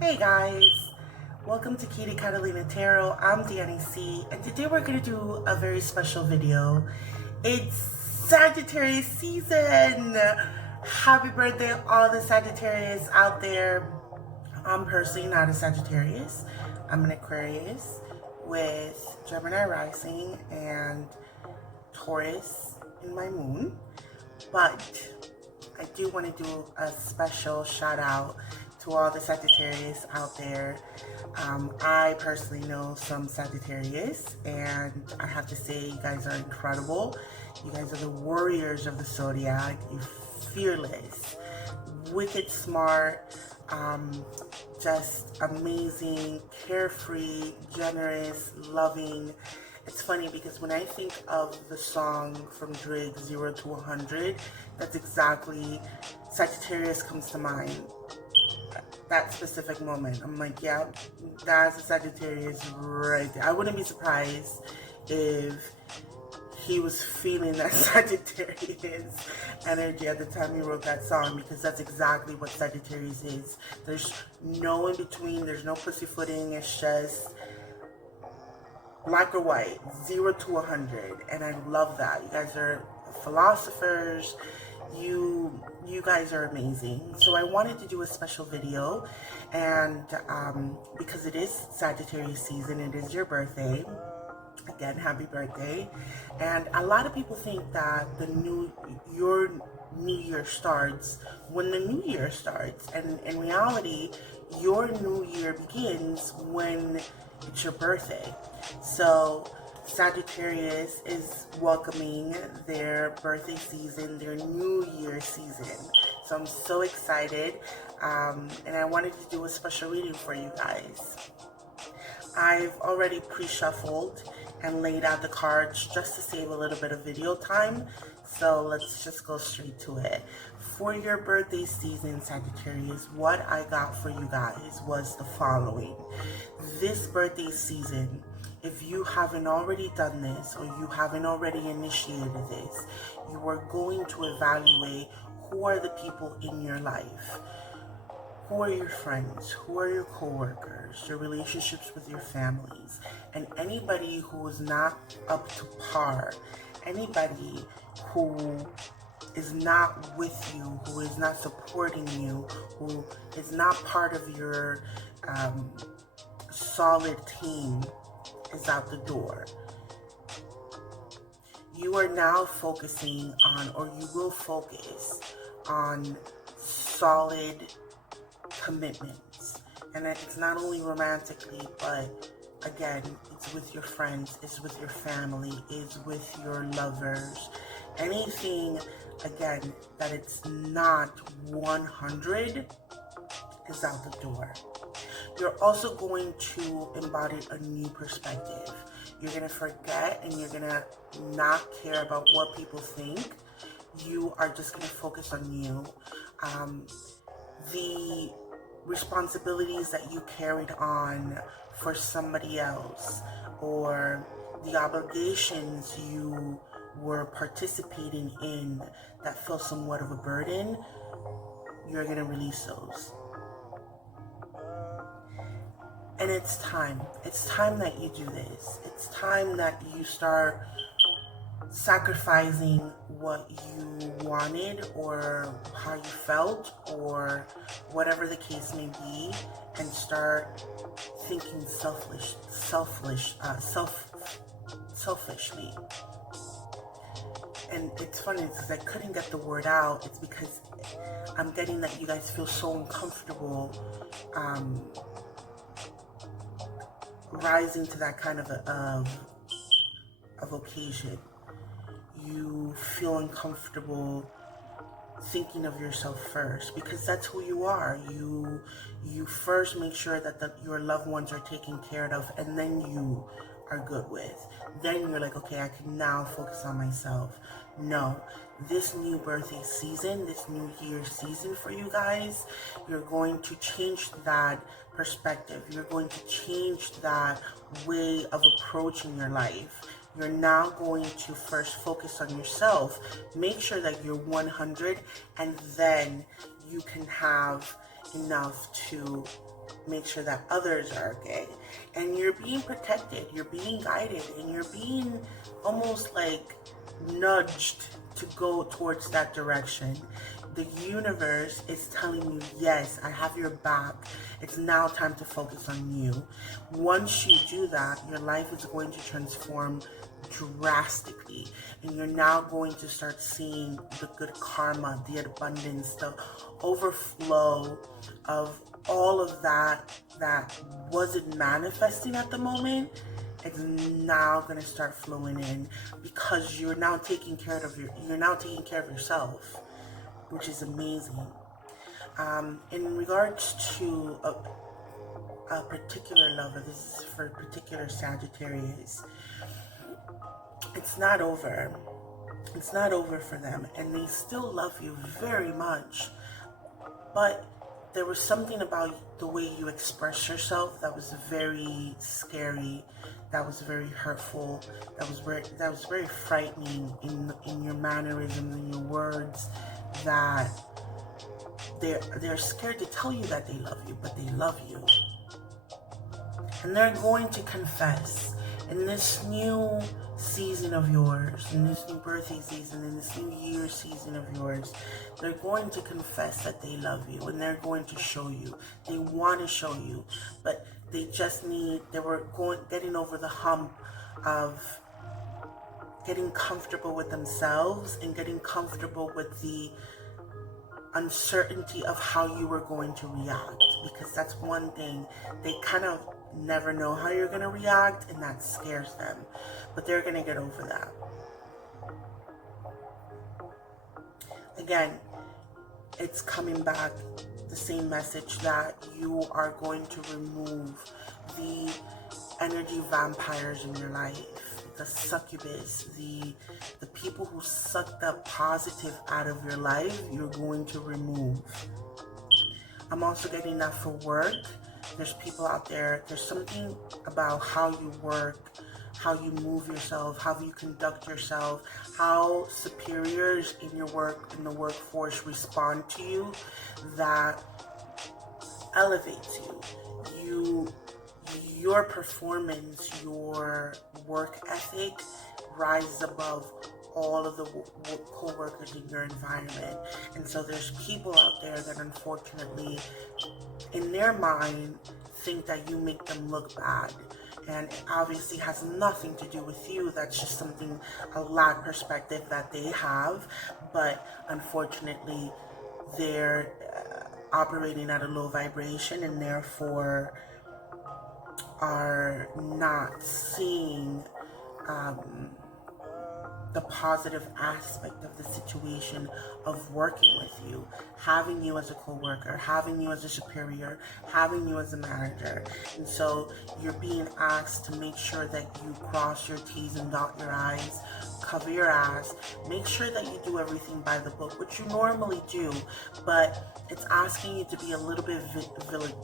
Hey guys, welcome to Kitty Catalina Tarot. I'm dthe, and today we're going to do a very special video. It's Sagittarius season! Happy birthday all the Sagittarius out there. I'm personally not a Sagittarius. I'm an Aquarius with Gemini rising and Taurus in my moon. But I do want to do a special shout out to all the Sagittarius out there. I personally know some Sagittarius, and I have to say, you guys are incredible. You guys are the warriors of the zodiac. You're fearless, wicked smart, just amazing, carefree, generous, loving. It's funny because when I think of the song from Drake, 0 to 100, that's exactly, Sagittarius comes to mind. That specific moment. I'm like, yeah, that's a Sagittarius right there. I wouldn't be surprised if he was feeling that Sagittarius energy at the time he wrote that song, because that's exactly what Sagittarius is. There's no in between, there's no pussyfooting, it's just black or white, 0 to 100, and I love that. You guys are philosophers. You guys are amazing. So I wanted to do a special video, and because it is Sagittarius season, it is your birthday. Again, happy birthday. And a lot of people think that your new year starts when the new year starts, and in reality, your new year begins when it's your birthday. So Sagittarius is welcoming their birthday season, their new year season. So I'm so excited, and I wanted to do a special reading for you guys. I've already pre-shuffled and laid out the cards just to save a little bit of video time. So let's just go straight to it. For your birthday season, Sagittarius, what I got for you guys was the following. This birthday season, if you haven't already done this, or you haven't already initiated this, you are going to evaluate who are the people in your life. Who are your friends? Who are your coworkers? Your relationships with your families? And anybody who is not up to par, anybody who is not with you, who is not supporting you, who is not part of your solid team, is out the door. You are now focusing on, or you will focus on, solid commitments. And it's not only romantically, but again, it's with your friends, it's with your family, it's with your lovers. Anything, again, that it's not 100 is out the door. You're also going to embody a new perspective. You're going to forget, and you're going to not care about what people think. You are just going to focus on you. The responsibilities that you carried on for somebody else, or the obligations you were participating in that feel somewhat of a burden, you're going to release those. And it's time. It's time that you do this. It's time that you start sacrificing what you wanted, or how you felt, or whatever the case may be, and start thinking selfishly. And it's funny because I couldn't get the word out. It's because I'm getting that you guys feel so uncomfortable rising to that kind of occasion. You feel uncomfortable thinking of yourself first, because that's who you are. You first make sure that your loved ones are taken care of, and then you are good with. Then you're like, okay, I can now focus on myself. No, this new birthday season, this new year season for you guys, you're going to change that perspective. You're going to change that way of approaching your life. You're now going to first focus on yourself. Make sure that you're 100, and then you can have enough to make sure that others are okay. And you're being protected, you're being guided, and you're being almost like nudged to go towards that direction. The universe is telling you, yes, I have your back. It's now time to focus on you. Once you do that, your life is going to transform drastically, and you're now going to start seeing the good karma, the abundance, the overflow of all of that wasn't manifesting at the moment. It's now going to start flowing in, because you're now taking care of yourself, which is amazing. In regards to a particular lover, this is for particular Sagittarius, it's not over. It's not over for them, and they still love you very much. But there was something about the way you express yourself that was very scary, that was very hurtful, that was very frightening in your mannerisms, in your words, that they're scared to tell you that they love you, but they love you. And they're going to confess in this new season of yours, in this new birthday season, in this new year season of yours, they're going to confess that they love you, and they're going to show you. They want to show you, but they were getting over the hump of getting comfortable with themselves and getting comfortable with the uncertainty of how you were going to react, because that's one thing. They kind of never know how you're going to react, and that scares them, but they're going to get over that. Again, it's coming back, the same message, that you are going to remove the energy vampires in your life, the succubus, the people who suck the positive out of your life. You're going to remove. I'm also getting that for work. There's people out there, there's something about how you work, how you move yourself, how you conduct yourself, how superiors in your work, in the workforce, respond to you, that elevates you. Your performance, your work ethic rises above all of the co-workers in your environment. And so there's people out there that unfortunately, in their mind, think that you make them look bad. And it obviously has nothing to do with you. That's just something, a lack perspective that they have. But unfortunately, they're operating at a low vibration, and therefore are not seeing the positive aspect of the situation of working with you, having you as a co-worker, having you as a superior, having you as a manager. And so you're being asked to make sure that you cross your T's and dot your I's, cover your ass, make sure that you do everything by the book, which you normally do, but it's asking you to be a little bit vigilant.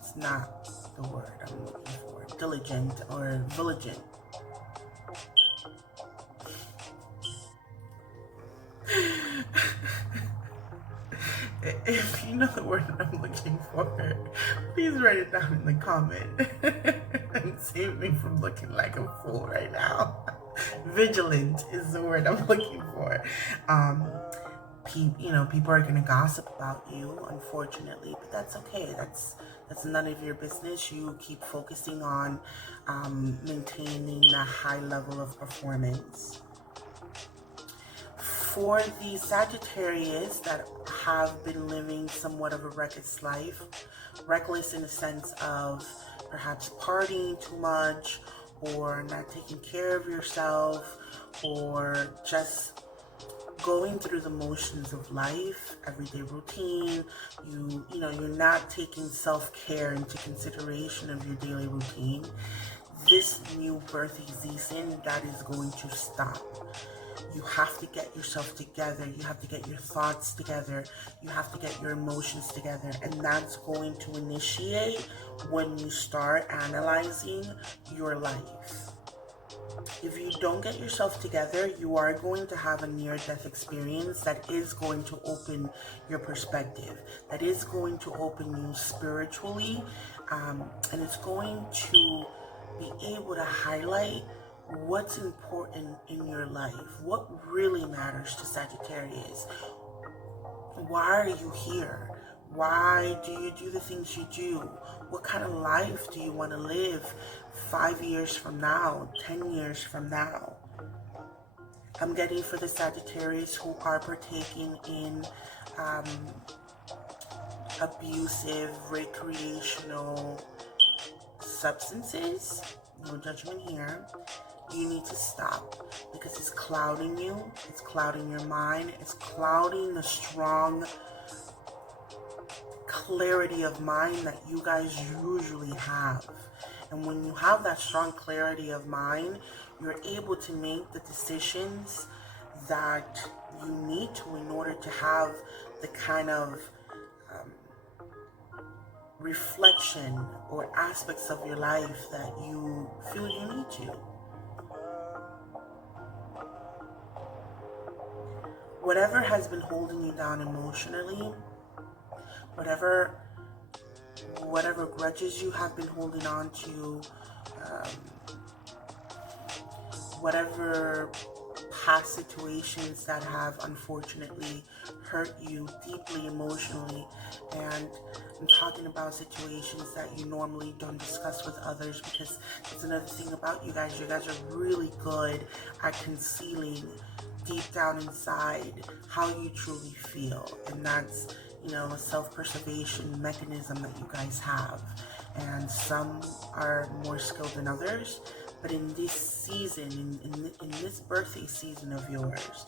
It's not the word I'm looking for. Diligent or vigilant. If you know the word that I'm looking for, please write it down in the comment and save me from looking like a fool right now. Vigilant is the word I'm looking for. People are gonna gossip about you, unfortunately, but that's okay. That's none of your business. You keep focusing on maintaining a high level of performance. For the Sagittarius that have been living somewhat of a reckless life, reckless in the sense of perhaps partying too much, or not taking care of yourself, or just going through the motions of life, everyday routine, you're not taking self-care into consideration of your daily routine. This new birthday season, that is going to stop. You have to get yourself together. You have to get your thoughts together. You have to get your emotions together. And that's going to initiate when you start analyzing your life. If you don't get yourself together, you are going to have a near-death experience that is going to open your perspective, that is going to open you spiritually, and it's going to be able to highlight what's important in your life, what really matters to Sagittarius. Why are you here? Why do you do the things you do? What kind of life do you want to live 5 years from now, 10 years from now? I'm getting for the Sagittarius who are partaking in abusive, recreational substances. No judgment here. You need to stop, because it's clouding you, it's clouding your mind, it's clouding the strong clarity of mind that you guys usually have. And when you have that strong clarity of mind, you're able to make the decisions that you need to in order to have the kind of reflection or aspects of your life that you feel you need to. Whatever has been holding you down emotionally, whatever grudges you have been holding on to, whatever past situations that have unfortunately hurt you deeply emotionally, and I'm talking about situations that you normally don't discuss with others, because that's another thing about you guys. You guys are really good at concealing deep down inside how you truly feel, and that's, you know, a self-preservation mechanism that you guys have, and some are more skilled than others. But in this season, in this birthday season of yours,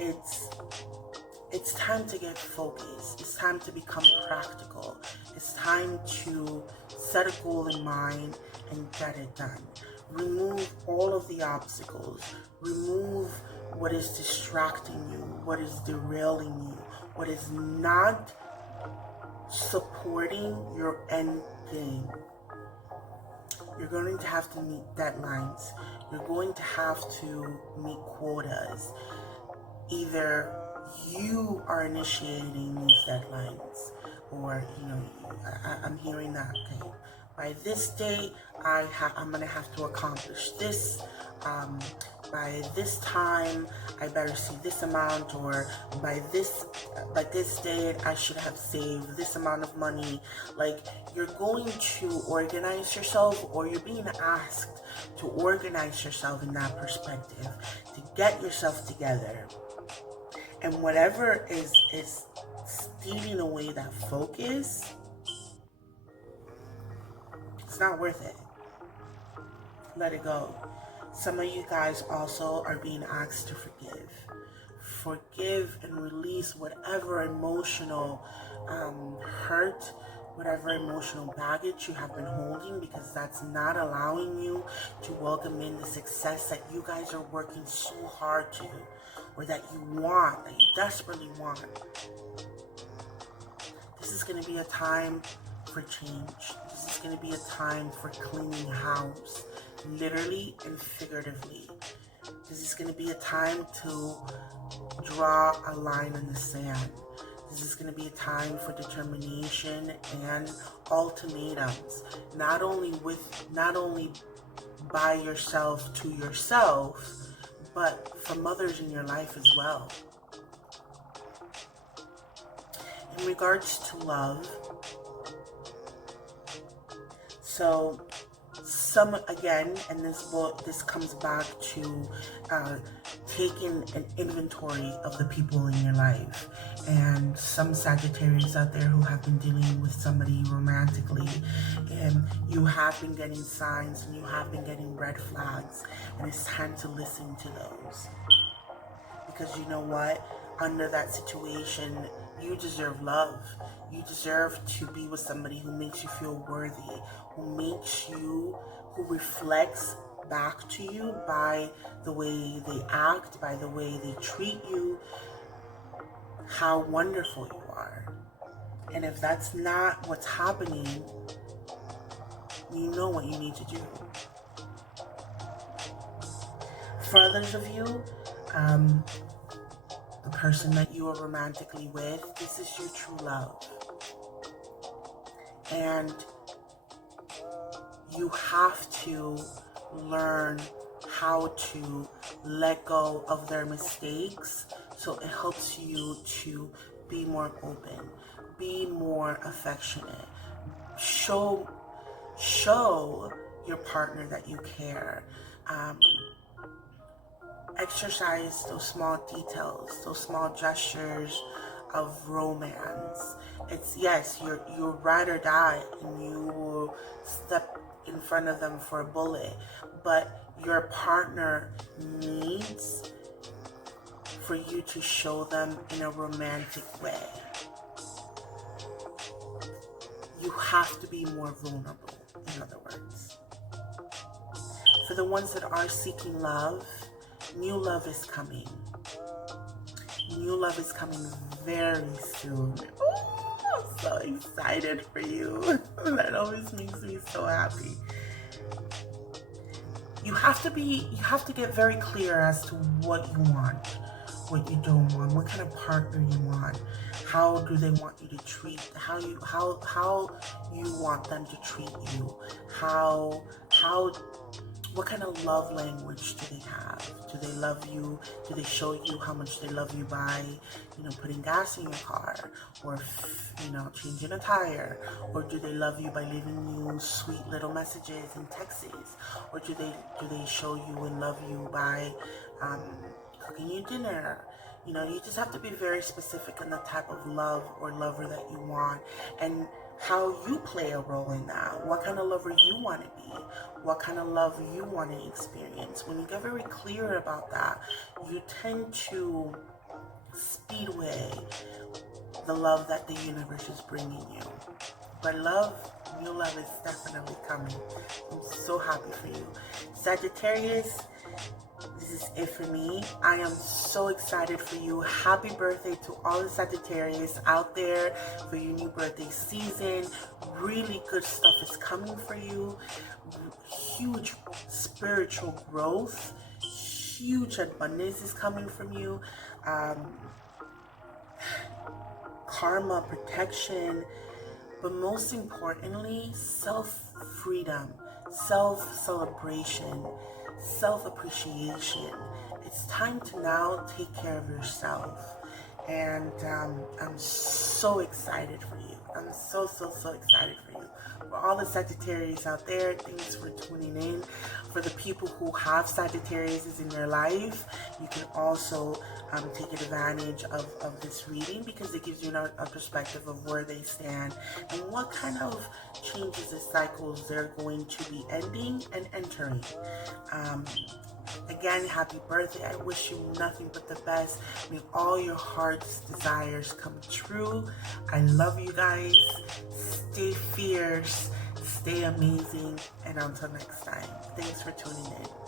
it's time to get focused. It's time to become practical. It's time to set a goal in mind and get it done. Remove all of the obstacles. Remove what is distracting you, what is derailing you, what is not supporting your end game. You're going to have to meet deadlines. You're going to have to meet quotas. Either you are initiating these deadlines, or, you know, I'm hearing that, okay, by this day, I'm going to have to accomplish this. By this time, I better see this amount, or by this date, I should have saved this amount of money. Like, you're going to organize yourself, or you're being asked to organize yourself in that perspective, to get yourself together. And whatever is stealing away that focus, it's not worth it. Let it go. Some of you guys also are being asked to forgive. Forgive and release whatever emotional hurt, whatever emotional baggage you have been holding, because that's not allowing you to welcome in the success that you guys are working so hard to, or that you want, that you desperately want. This is going to be a time for change. This is going to be a time for cleaning house, literally and figuratively. This is going to be a time to draw a line in the sand. This is going to be a time for determination and ultimatums, not only by yourself to yourself, but from others in your life as well. In regards to love, so again, and this comes back to taking an inventory of the people in your life. And some Sagittarius out there who have been dealing with somebody romantically, and you have been getting signs and you have been getting red flags, and it's time to listen to those. Because you know what? Under that situation, you deserve love. You deserve to be with somebody who makes you feel worthy, who reflects back to you by the way they act, by the way they treat you, how wonderful you are. And if that's not what's happening, you know what you need to do. For others of you, the person that you are romantically with, this is your true love. And you have to learn how to let go of their mistakes, so it helps you to be more open, be more affectionate, show your partner that you care. Exercise those small details, those small gestures of romance. It's, yes, you're ride or die, and you will step in front of them for a bullet, but your partner needs for you to show them in a romantic way. You have to be more vulnerable, in other words. For the ones that are seeking love, new love is coming. New love is coming very soon. Ooh, I'm so excited for you. That always makes me so happy. You have to get very clear as to what you want, what you don't want, what kind of partner you want, how do they want you to treat, how you want them to treat you, what kind of love language do they have? Do they love you? Do they show you how much they love you by, putting gas in your car, or, changing a tire? Or do they love you by leaving you sweet little messages and texts? Or do they show you and love you by cooking you dinner? You just have to be very specific on the type of love or lover that you want, and how you play a role in that. What kind of lover you want to be, what kind of love you want to experience. When you get very clear about that, you tend to speed away the love that the universe is bringing you. But new love is definitely coming. I'm so happy for you. Sagittarius, this is it for me. I am so excited for you. Happy birthday to all the Sagittarius out there for your new birthday season. Really good stuff is coming for you. Huge spiritual growth. Huge abundance is coming from you. Karma, protection, but most importantly, self-freedom, self-celebration, self-appreciation. It's time to now take care of yourself, and I'm so excited for you. I'm so excited for you. For all the Sagittarius out there, thanks for tuning in. For the people who have Sagittarius in their life, you can also take advantage of this reading, because it gives you a perspective of where they stand and what kind of changes and cycles they're going to be ending and entering. Again, happy birthday. I wish you nothing but the best. May all your heart's desires come true. I love you guys. Stay fierce, stay amazing, and until next time, thanks for tuning in.